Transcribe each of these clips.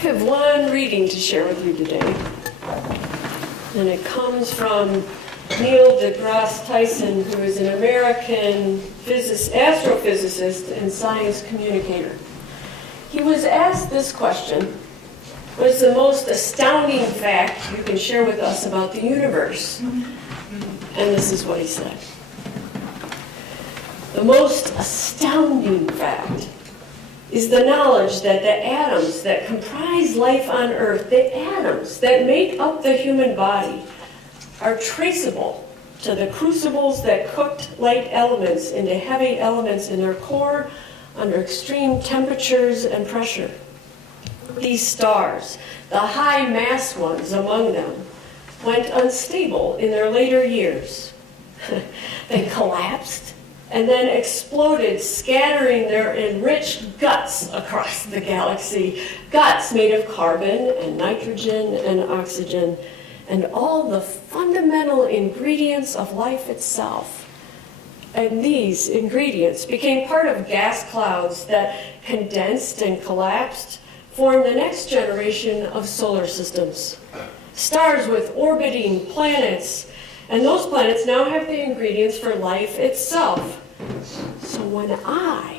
I have one reading to share with you today, and it comes from Neil deGrasse Tyson, who is an American astrophysicist and science communicator. He was asked this question: what is the most astounding fact you can share with us about the universe? And this is what he said. The most astounding fact is the knowledge that the atoms that comprise life on Earth, the atoms that make up the human body, are traceable to the crucibles that cooked light elements into heavy elements in their core under extreme temperatures and pressure. These stars, the high mass ones among them, went unstable in their later years. They collapsed and then exploded, scattering their enriched guts across the galaxy, guts made of carbon and nitrogen and oxygen, and all the fundamental ingredients of life itself. And these ingredients became part of gas clouds that condensed and collapsed, formed the next generation of solar systems. Stars with orbiting planets, and those planets now have the ingredients for life itself. So when I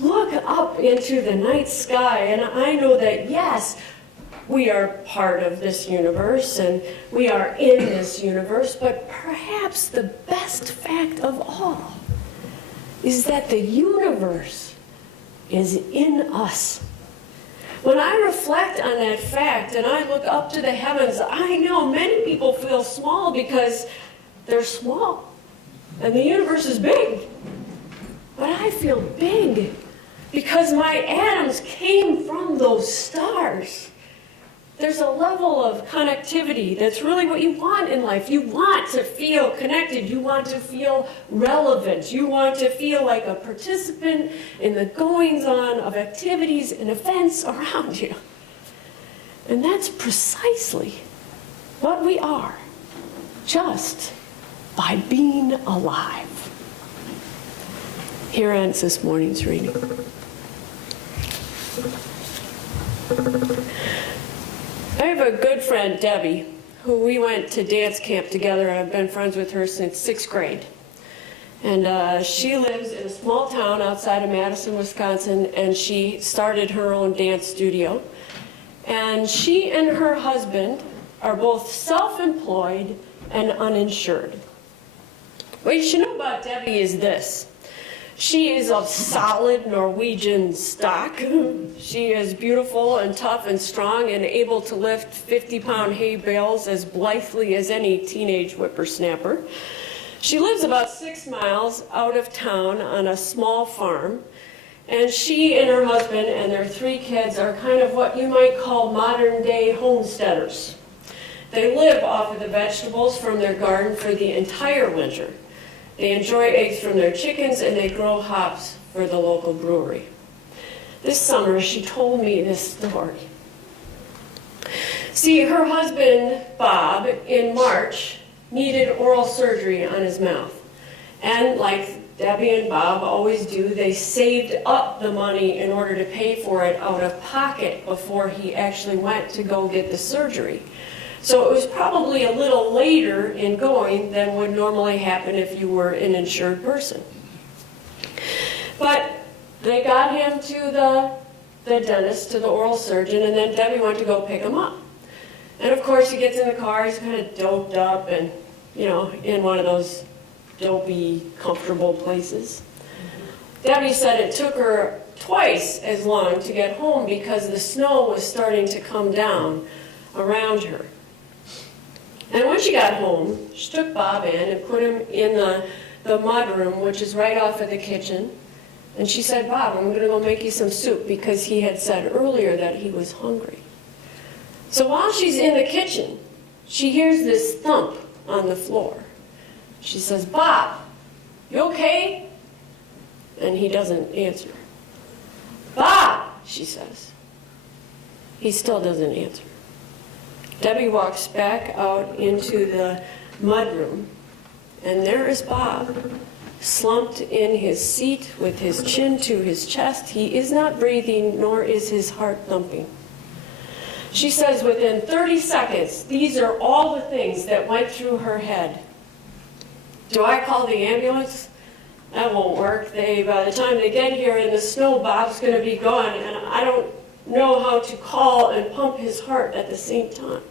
look up into the night sky and I know that, yes, we are part of this universe and we are in this universe, but perhaps the best fact of all is that the universe is in us. When I reflect on that fact and I look up to the heavens, I know many people feel small because they're small and the universe is big. But I feel big because my atoms came from those stars. There's a level of connectivity that's really what you want in life. You want to feel connected. You want to feel relevant. You want to feel like a participant in the goings-on of activities and events around you. And that's precisely what we are, just by being alive. Here ends this morning's reading. I have a good friend, Debbie, who we went to dance camp together. I've been friends with her since 6th grade. And she lives in a small town outside of Madison, Wisconsin, and she started her own dance studio. And she and her husband are both self-employed and uninsured. What you should know about Debbie is this. She is of solid Norwegian stock. She is beautiful and tough and strong and able to lift 50-pound hay bales as blithely as any teenage whippersnapper. She lives about 6 miles out of town on a small farm, and she and her husband and their 3 kids are kind of what you might call modern-day homesteaders. They live off of the vegetables from their garden for the entire winter. They enjoy eggs from their chickens, and they grow hops for the local brewery. This summer, she told me this story. See, her husband, Bob, in March, needed oral surgery on his mouth. And like Debbie and Bob always do, they saved up the money in order to pay for it out of pocket before he actually went to go get the surgery. So it was probably a little later in going than would normally happen if you were an insured person. But they got him to the dentist, to the oral surgeon, and then Debbie went to go pick him up. And of course he gets in the car, he's kind of doped up and, you know, in one of those dopey, comfortable places. Debbie said it took her twice as long to get home because the snow was starting to come down around her. And when she got home, she took Bob in and put him in the mud room, which is right off of the kitchen. And she said, Bob, I'm going to go make you some soup, because he had said earlier that he was hungry. So while she's in the kitchen, she hears this thump on the floor. She says, Bob, you okay? And he doesn't answer. Bob, she says. He still doesn't answer. Debbie walks back out into the mudroom, and there is Bob, slumped in his seat with his chin to his chest. He is not breathing, nor is his heart thumping. She says within 30 seconds, these are all the things that went through her head. Do I call the ambulance? That won't work. By the time they get here and the snow, Bob's going to be gone, and I don't know how to call and pump his heart at the same time.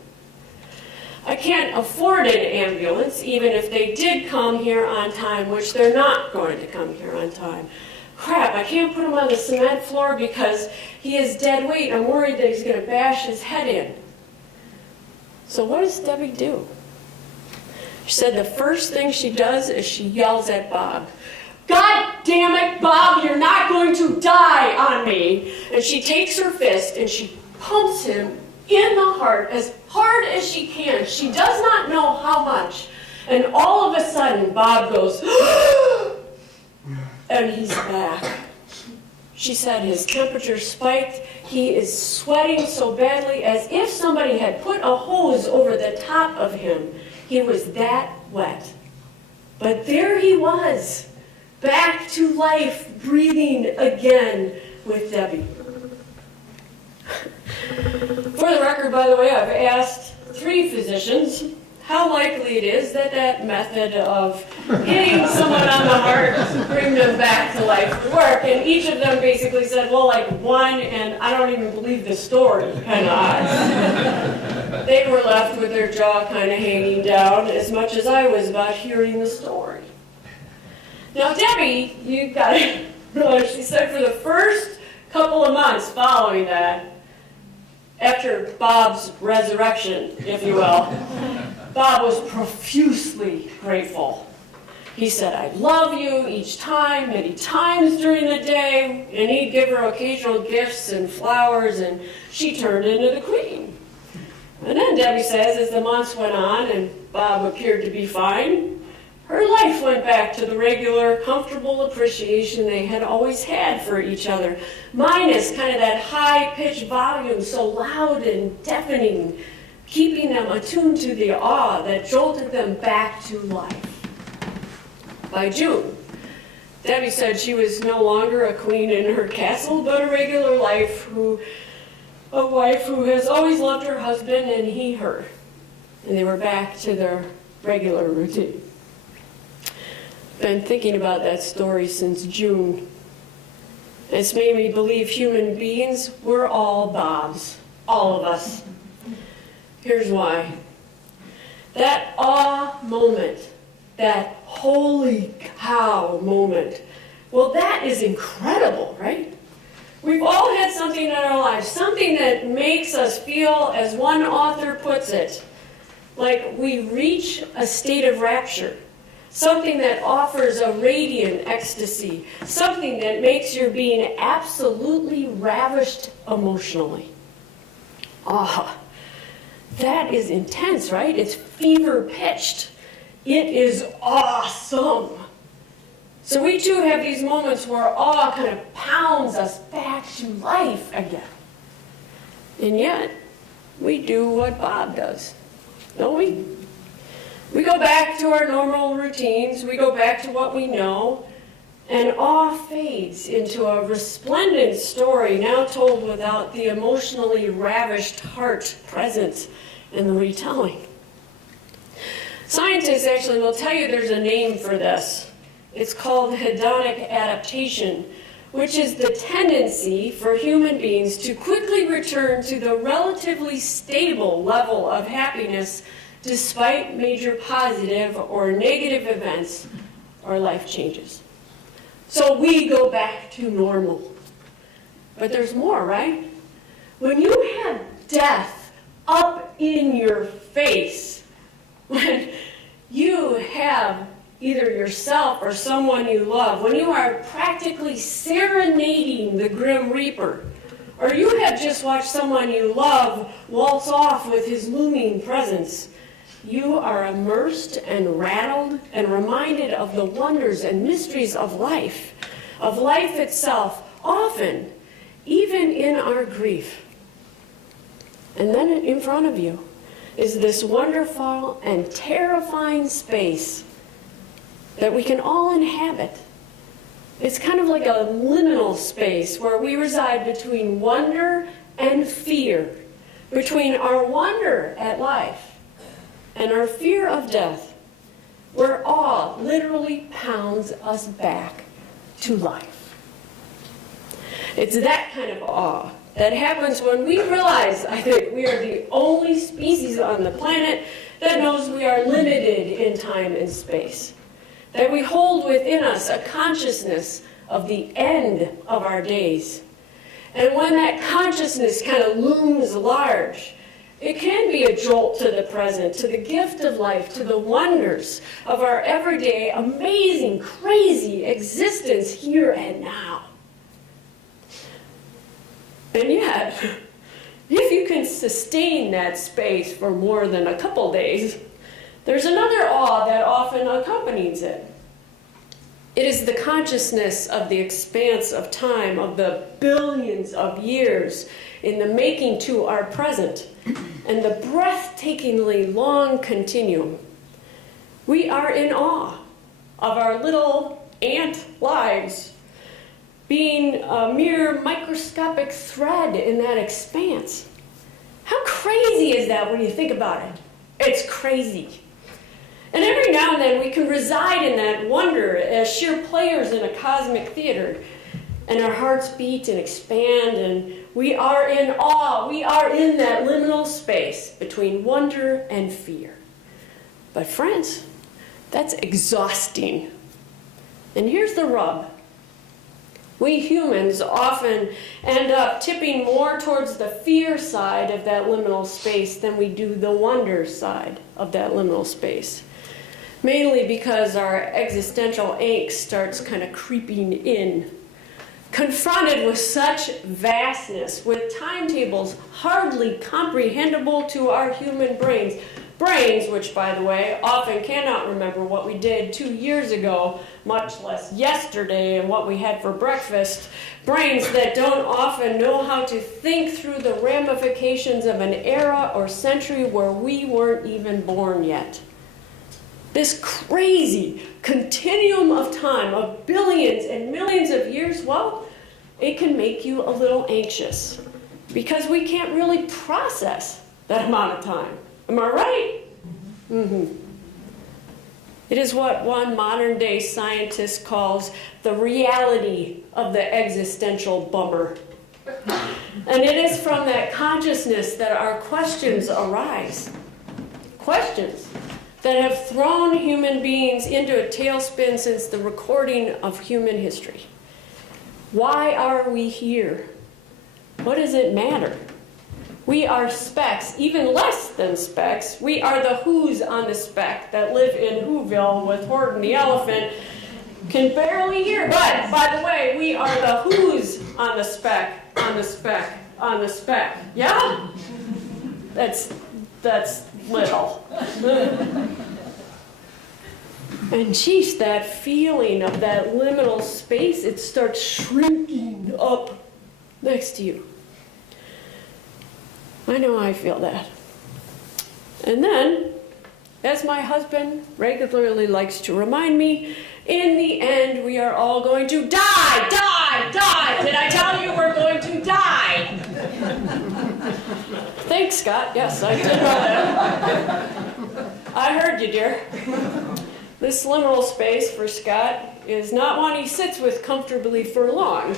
I can't afford an ambulance, even if they did come here on time, which they're not going to come here on time. Crap, I can't put him on the cement floor because he is dead weight. I'm worried that he's going to bash his head in. So what does Debbie do? She said the first thing she does is she yells at Bob. God damn it, Bob, you're not going to die on me. And she takes her fist and she pumps him in the heart as hard as she can. She does not know how much. And all of a sudden, Bob goes, and he's back. She said his temperature spiked. He is sweating so badly as if somebody had put a hose over the top of him. He was that wet. But there he was, back to life, breathing again with Debbie. For the record, by the way, I've asked 3 physicians how likely it is that that method of hitting someone on the heart to bring them back to life would work. And each of them basically said, well, like 1, and I don't even believe the story kind of odds. They were left with their jaw kind of hanging down as much as I was about hearing the story. Now, Debbie, you got to realize, she said for the first couple of months following that, after Bob's resurrection, if you will, Bob was profusely grateful. He said, I love you each time, many times during the day, and he'd give her occasional gifts and flowers, and she turned into the queen. And then Debbie says, as the months went on and Bob appeared to be fine, her life went back to the regular, comfortable appreciation they had always had for each other, minus kind of that high-pitched volume so loud and deafening, keeping them attuned to the awe that jolted them back to life. By June, Debbie said she was no longer a queen in her castle, but a regular wife who has always loved her husband and he her. And they were back to their regular routine. Been thinking about that story since June. It's made me believe human beings, we're all Bobs, all of us. Here's why. That awe moment, that holy cow moment, well, that is incredible, right? We've all had something in our lives, something that makes us feel, as one author puts it, like we reach a state of rapture. Something that offers a radiant ecstasy. Something that makes your being absolutely ravished emotionally. Ah, that is intense, right? It's fever-pitched. It is awesome. So we too have these moments where awe kind of pounds us back to life again. And yet, we do what Bob does, don't we? We go back to our normal routines, we go back to what we know, and awe fades into a resplendent story now told without the emotionally ravished heart present in the retelling. Scientists actually will tell you there's a name for this. It's called hedonic adaptation, which is the tendency for human beings to quickly return to the relatively stable level of happiness despite major positive or negative events or life changes. So we go back to normal. But there's more, right? When you have death up in your face, when you have either yourself or someone you love, when you are practically serenading the Grim Reaper, or you have just watched someone you love waltz off with his looming presence, you are immersed and rattled and reminded of the wonders and mysteries of life itself, often, even in our grief. And then in front of you is this wonderful and terrifying space that we can all inhabit. It's kind of like a liminal space where we reside between wonder and fear, between our wonder at life and our fear of death, where awe literally pounds us back to life. It's that kind of awe that happens when we realize, I think, we are the only species on the planet that knows we are limited in time and space. That we hold within us a consciousness of the end of our days. And when that consciousness kind of looms large, it can be a jolt to the present, to the gift of life, to the wonders of our everyday, amazing, crazy existence here and now. And yet, if you can sustain that space for more than a couple days, there's another awe that often accompanies it. It is the consciousness of the expanse of time, of the billions of years in the making to our present, and the breathtakingly long continuum. We are in awe of our little ant lives being a mere microscopic thread in that expanse. How crazy is that when you think about it? It's crazy. And every now and then we can reside in that wonder as sheer players in a cosmic theater. And our hearts beat and expand, and we are in awe. We are in that liminal space between wonder and fear. But friends, that's exhausting. And here's the rub. We humans often end up tipping more towards the fear side of that liminal space than we do the wonder side of that liminal space. Mainly because our existential angst starts kind of creeping in. Confronted with such vastness, with timetables hardly comprehensible to our human brains, brains which, by the way, often cannot remember what we did 2 years ago, much less yesterday and what we had for breakfast, brains that don't often know how to think through the ramifications of an era or century where we weren't even born yet. This crazy continuum of time, of billions and millions of years, well, it can make you a little anxious because we can't really process that amount of time. Am I right? Mm-hmm. It is what one modern-day scientist calls the reality of the existential bummer. And it is from that consciousness that our questions arise. Questions that have thrown human beings into a tailspin since the recording of human history. Why are we here? What does it matter? We are specks, even less than specks. We are the who's on the speck that live in Whoville with Horton the elephant. Can barely hear, but by the way, we are the who's on the speck, on the speck, on the speck. Yeah? That's little. And geez, that feeling of that liminal space, it starts shrinking up next to you. I know I feel that. And then, as my husband regularly likes to remind me, in the end we are all going to die, die, die. Did I tell you we're going to die? Thanks, Scott. Yes, I did know that. I heard you, dear. This liminal space for Scott is not one he sits with comfortably for long.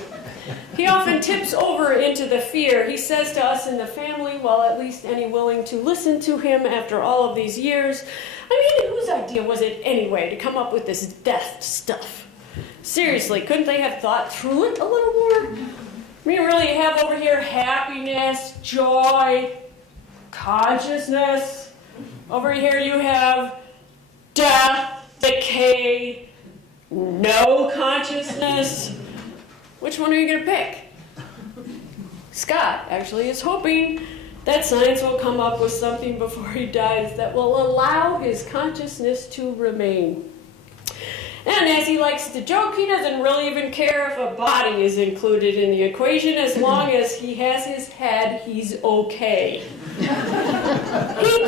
He often tips over into the fear. He says to us in the family, well, at least any willing to listen to him after all of these years, I mean, whose idea was it anyway to come up with this death stuff? Seriously, couldn't they have thought through it a little more? I mean, really, you have over here happiness, joy, consciousness. Over here you have death, decay, no consciousness. Which one are you going to pick? Scott actually is hoping that science will come up with something before he dies that will allow his consciousness to remain. And as he likes to joke, he doesn't really even care if a body is included in the equation. As long as he has his head, he's okay. He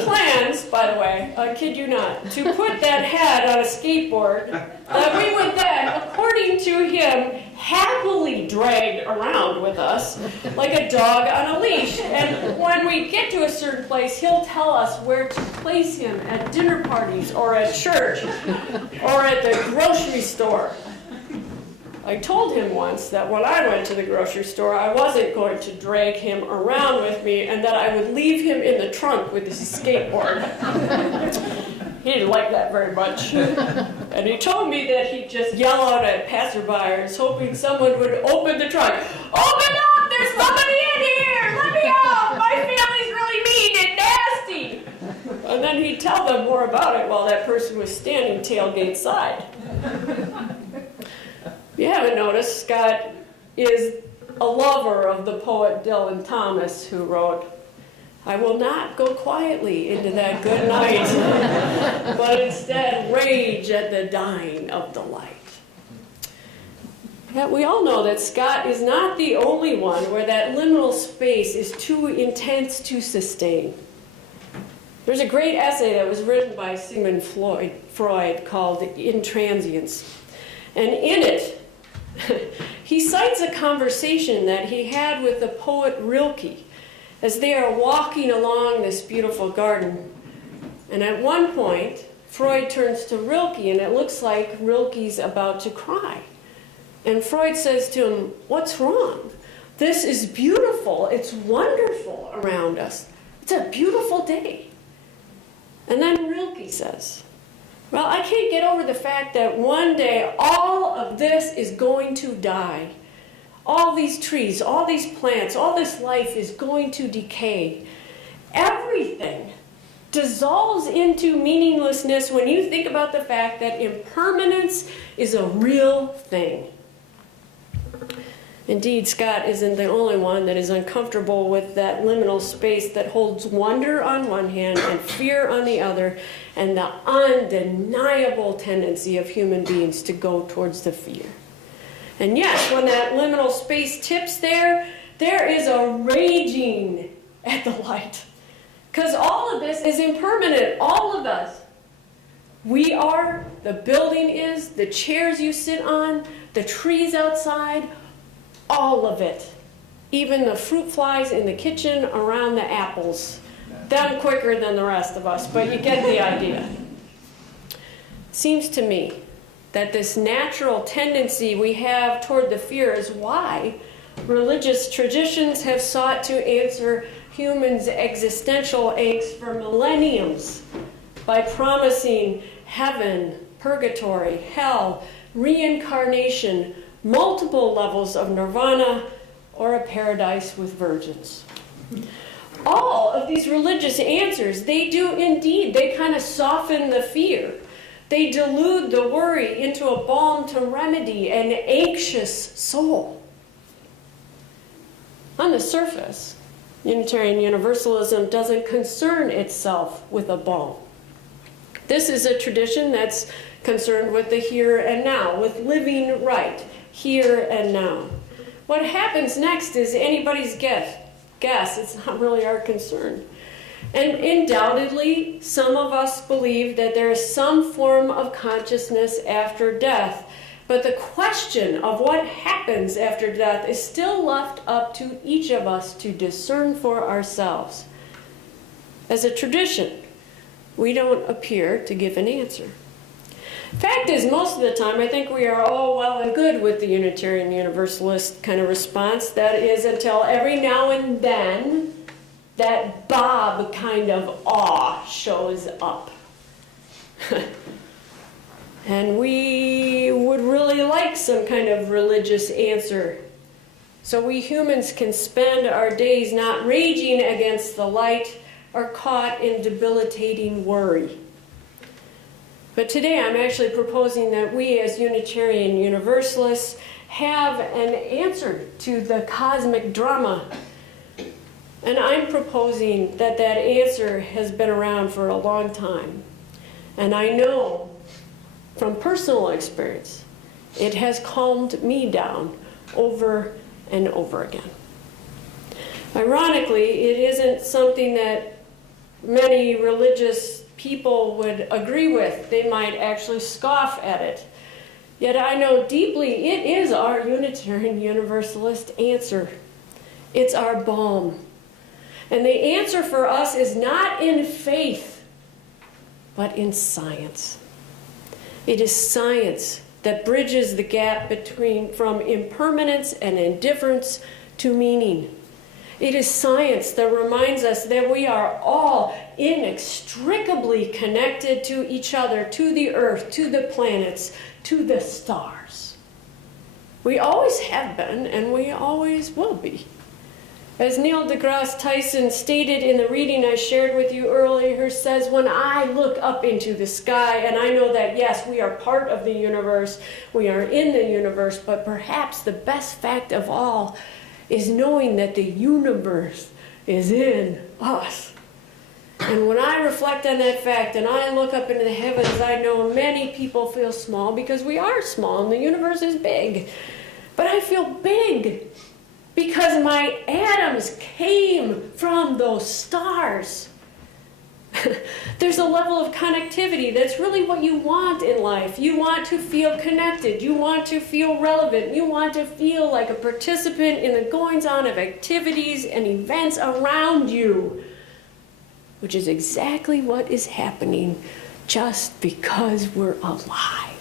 plans, by the way, I kid you not, to put that head on a skateboard that we would then, according to him, happily dragged around with us like a dog on a leash. And when we get to a certain place, he'll tell us where to place him at dinner parties or at church or at the grocery store. I told him once that when I went to the grocery store, I wasn't going to drag him around with me and that I would leave him in the trunk with his skateboard. He didn't like that very much. And he told me that he'd just yell out at passerbyers, hoping someone would open the trunk. Open up! There's somebody in here! Let me out! My family's really mean and nasty! And then he'd tell them more about it while that person was standing tailgate side. If you haven't noticed, Scott is a lover of the poet Dylan Thomas, who wrote, "I will not go quietly into that good night, but instead rage at the dying of the light." Yet we all know that Scott is not the only one where that liminal space is too intense to sustain. There's a great essay that was written by Sigmund Freud called Intransience. And in it, he cites a conversation that he had with the poet Rilke as they are walking along this beautiful garden. And at one point, Freud turns to Rilke, and it looks like Rilke's about to cry. And Freud says to him, "What's wrong? This is beautiful. It's wonderful around us. It's a beautiful day." And then Rilke says, "Well, I can't get over the fact that one day all of this is going to die. All these trees, all these plants, all this life is going to decay. Everything dissolves into meaninglessness when you think about the fact that impermanence is a real thing." Indeed, Scott isn't the only one that is uncomfortable with that liminal space that holds wonder on one hand and fear on the other, and the undeniable tendency of human beings to go towards the fear. And yes, when that liminal space tips there is a raging at the light. Because all of this is impermanent, all of us. We are, the building is, the chairs you sit on, the trees outside, all of it. Even the fruit flies in the kitchen around the apples. Them quicker than the rest of us, but you get the idea. Seems to me that this natural tendency we have toward the fear is why religious traditions have sought to answer humans' existential angst for millenniums by promising heaven, purgatory, hell, reincarnation, multiple levels of nirvana, or a paradise with virgins. All of these religious answers, they do indeed, they kind of soften the fear. They delude the worry into a balm to remedy an anxious soul. On the surface, Unitarian Universalism doesn't concern itself with a balm. This is a tradition that's concerned with the here and now, with living right, here and now. What happens next is anybody's guess. It's not really our concern. And undoubtedly, some of us believe that there is some form of consciousness after death. But the question of what happens after death is still left up to each of us to discern for ourselves. As a tradition, we don't appear to give an answer. Fact is, most of the time, I think we are all well and good with the Unitarian Universalist kind of response. That is, until every now and then, that Bob kind of awe shows up. And we would really like some kind of religious answer, so we humans can spend our days not raging against the light or caught in debilitating worry. But today I'm actually proposing that we as Unitarian Universalists have an answer to the cosmic drama. And I'm proposing that that answer has been around for a long time. And I know from personal experience, it has calmed me down over and over again. Ironically, it isn't something that many religious people would agree with. They might actually scoff at it. Yet I know deeply it is our Unitarian Universalist answer. It's our balm. And the answer for us is not in faith, but in science. It is science that bridges the gap from impermanence and indifference to meaning. It is science that reminds us that we are all inextricably connected to each other, to the earth, to the planets, to the stars. We always have been, and we always will be. As Neil deGrasse Tyson stated in the reading I shared with you earlier, says, when I look up into the sky, and I know that, yes, we are part of the universe, we are in the universe, but perhaps the best fact of all is knowing that the universe is in us. And when I reflect on that fact and I look up into the heavens, I know many people feel small because we are small and the universe is big. But I feel big because my atoms came from those stars. There's a level of connectivity that's really what you want in life. You want to feel connected. You want to feel relevant. You want to feel like a participant in the goings-on of activities and events around you, which is exactly what is happening just because we're alive.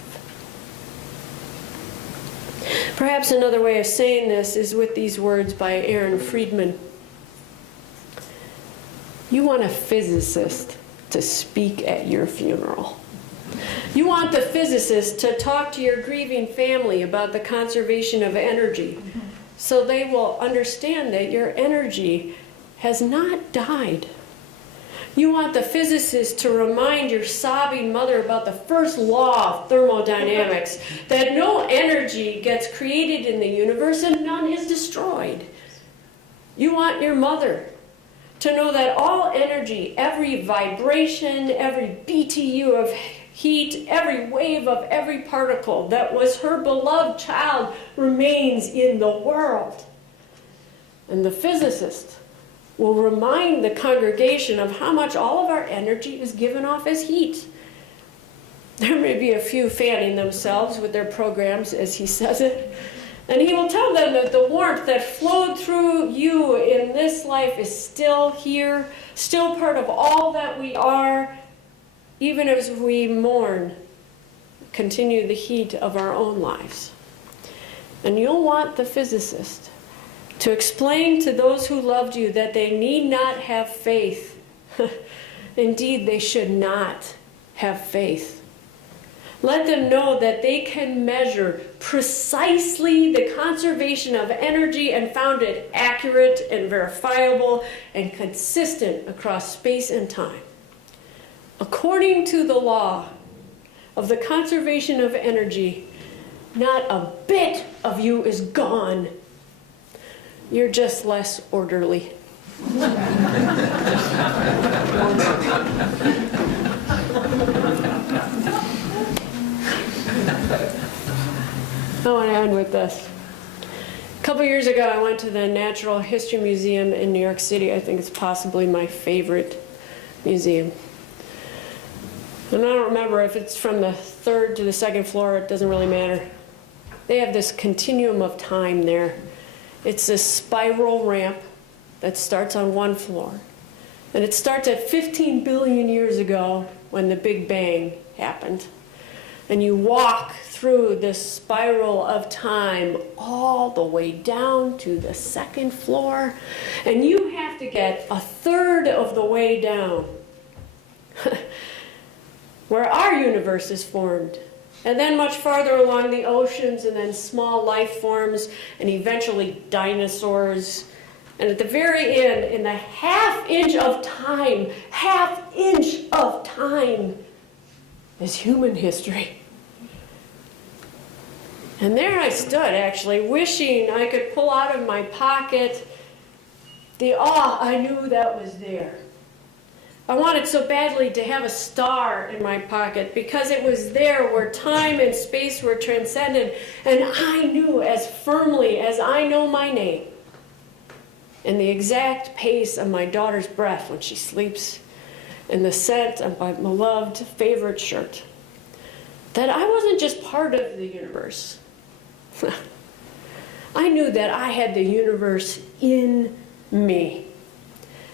Perhaps another way of saying this is with these words by Aaron Friedman. You want a physicist to speak at your funeral. You want the physicist to talk to your grieving family about the conservation of energy, so they will understand that your energy has not died. You want the physicist to remind your sobbing mother about the first law of thermodynamics, that no energy gets created in the universe and none is destroyed. You want your mother to know that all energy, every vibration, every BTU of heat, every wave of every particle that was her beloved child remains in the world. And the physicist will remind the congregation of how much all of our energy is given off as heat. There may be a few fanning themselves with their programs, as he says it. And he will tell them that the warmth that flowed through you in this life is still here, still part of all that we are, even as we mourn, continue the heat of our own lives. And you'll want the physicist to explain to those who loved you that they need not have faith. Indeed, they should not have faith. Let them know that they can measure precisely the conservation of energy and found it accurate and verifiable and consistent across space and time. According to the law of the conservation of energy, not a bit of you is gone. You're just less orderly. I want to end with this. A couple years ago, I went to the Natural History Museum in New York City. I think it's possibly my favorite museum. And I don't remember if it's from the third to the second floor. It doesn't really matter. They have this continuum of time there. It's this spiral ramp that starts on one floor. And it starts at 15 billion years ago when the Big Bang happened. And you walk through this spiral of time all the way down to the second floor. And you have to get a third of the way down where our universe is formed. And then much farther along the oceans, and then small life forms, and eventually dinosaurs. And at the very end, in the half inch of time, is human history. And there I stood, actually, wishing I could pull out of my pocket the awe I knew that was there. I wanted so badly to have a star in my pocket because it was there where time and space were transcended, and I knew as firmly as I know my name and the exact pace of my daughter's breath when she sleeps and the scent of my beloved favorite shirt. that I wasn't just part of the universe. I knew that I had the universe in me.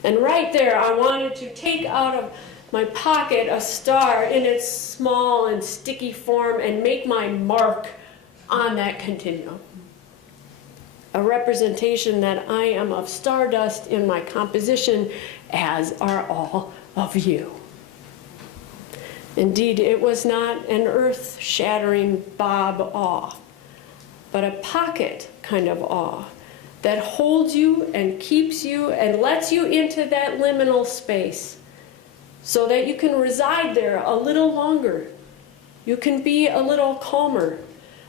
And right there, I wanted to take out of my pocket a star in its small and sticky form and make my mark on that continuum. A representation that I am of stardust in my composition, as are all of you. Indeed, it was not an earth-shattering Bob awe, but a pocket kind of awe that holds you and keeps you and lets you into that liminal space so that you can reside there a little longer. You can be a little calmer,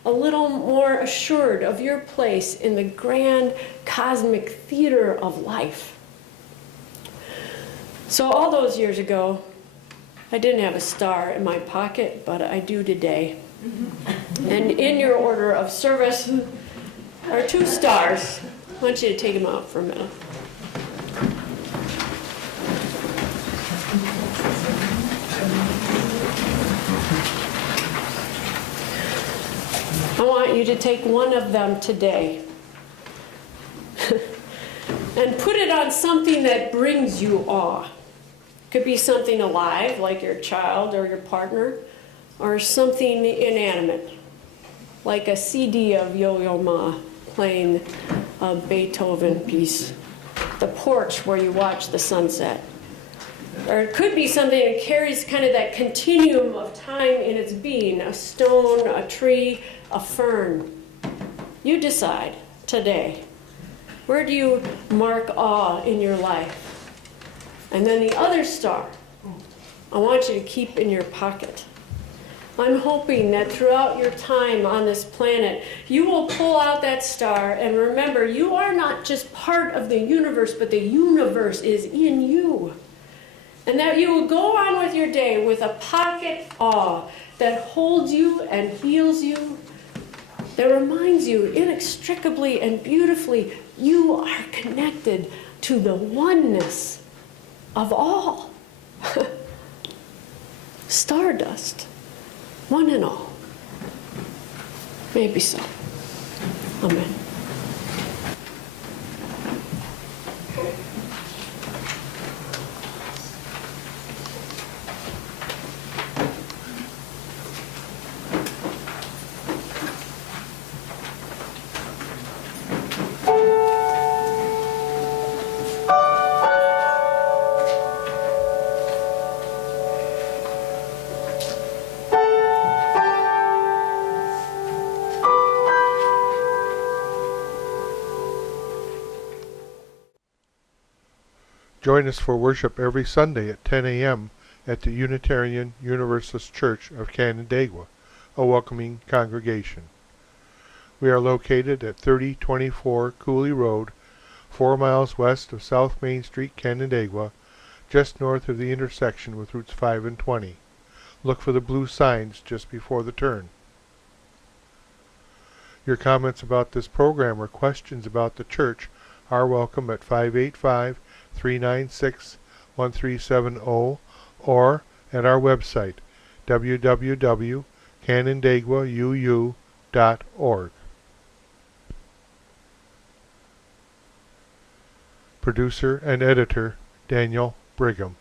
a little more assured of your place in the grand cosmic theater of life. So all those years ago, I didn't have a star in my pocket, but I do today. And in your order of service are 2 stars. I want you to take them out for a minute. I want you to take one of them today and put it on something that brings you awe. Could be something alive, like your child or your partner, or something inanimate, like a CD of Yo-Yo Ma playing a Beethoven piece, the porch where you watch the sunset. Or it could be something that carries kind of that continuum of time in its being, a stone, a tree, a fern. You decide today, where do you mark awe in your life? And then the other star, I want you to keep in your pocket. I'm hoping that throughout your time on this planet, you will pull out that star and remember you are not just part of the universe, but the universe is in you. And that you will go on with your day with a pocket awe that holds you and heals you, that reminds you inextricably and beautifully you are connected to the oneness of all. Stardust, one and all. Maybe so. Amen. Join us for worship every Sunday at 10 a.m. at the Unitarian Universalist Church of Canandaigua, a welcoming congregation. We are located at 3024 Cooley Road, 4 miles west of South Main Street, Canandaigua, just north of the intersection with Routes 5 and 20. Look for the blue signs just before the turn. Your comments about this program or questions about the church are welcome at 585-396-1370 or at our website, www.canandaiguauu.org. Producer and editor, Daniel Brigham.